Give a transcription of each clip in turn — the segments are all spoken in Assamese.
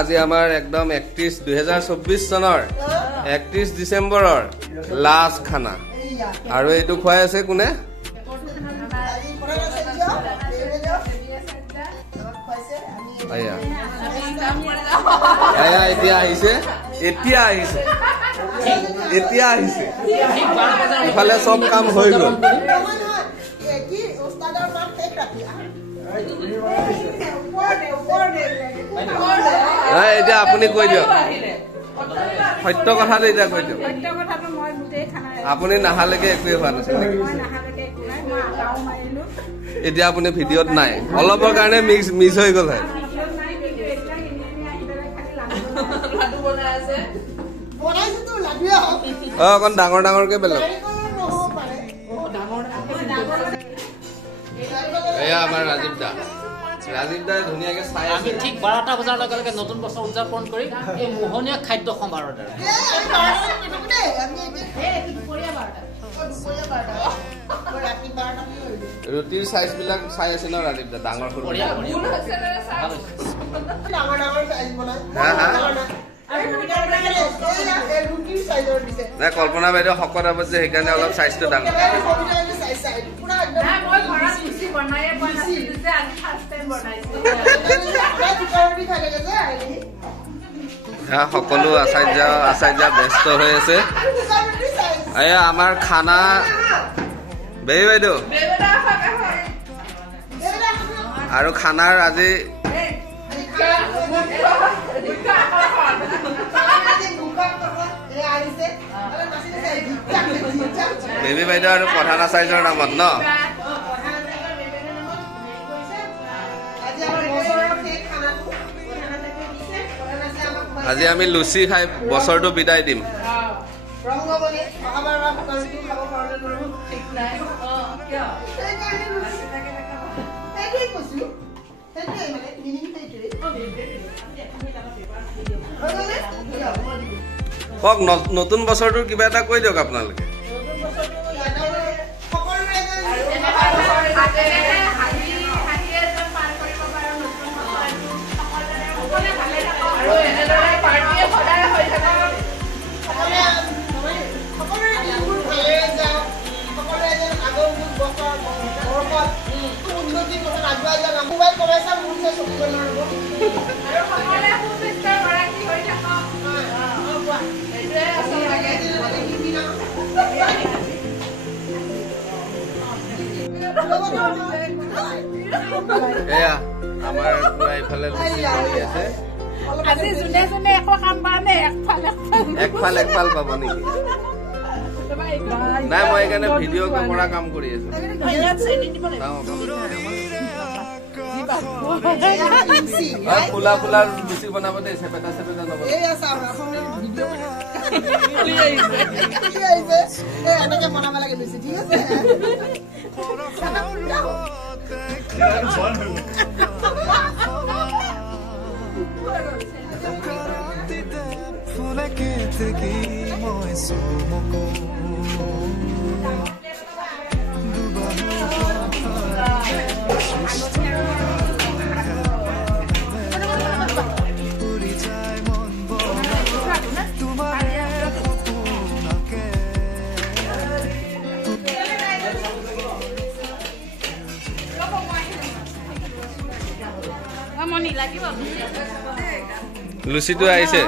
আজি আমাৰ একদম 31/2024 চনৰ 31 ডিচেম্বৰৰ লাষ্ট খানা আৰু এইটো খুৱাই আছে কোনে এতিয়া আহিছে ইফালে চব কাম হৈ গ'ল এতিয়া আপুনি কৈ দিয়ক সত্য কথাটো এতিয়া কৈ দিয়ক আপুনি নাহালৈকে একোৱে হোৱা নাছিল এতিয়া আপুনি ভিডিঅ'ত নাই অলপৰ কাৰণে মিছ হৈ গ'ল হয় অকণ ডাঙৰ ডাঙৰকে পেলাওক এয়া আমাৰ ৰাজীৱ দা ধুনীয়াকে চাই আমি ঠিক 12টা বজাৰ লগে লগে নতুন বছৰ উদযাপন কৰি এই মোহনীয়া খাদ্য সম্ভাৰৰ দ্বাৰা ৰুটিৰ সাইজ বিলাক চাই আছে ন ৰাজীৱ দা ডাঙৰ সৰু নাই কল্পনা বাইদেউ শকত হ'ব যে সেইকাৰণে অলপ সাইজটো ডাঙৰ সকলো আচাৰ্য ব্যস্ত হৈ আছে এয়া আমাৰ খানা বেবী বাইদেউ আৰু খানাৰ আজি বেবী বাইদেউ আৰু প্ৰধান আচাৰ্যৰ নামত ন আজি আমি লুচি খাই বছৰটো বিদায় দিম কওক নতুন বছৰটোৰ কিবা এটা কৈ দিয়ক আপোনালোকে এয়া আমাৰ পুৰা ইফালে লুচি বহি আছে আজি জুনে জুনে একো কাম পানে একফাল পাব নেকি নাই মই এইকাৰণে ভিডিঅ' কৰা কাম কৰি আছো ফুলা ফুলা লুচি বনাব দেই চেপেটা চেপেটা নব লুচিটো আহিছে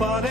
But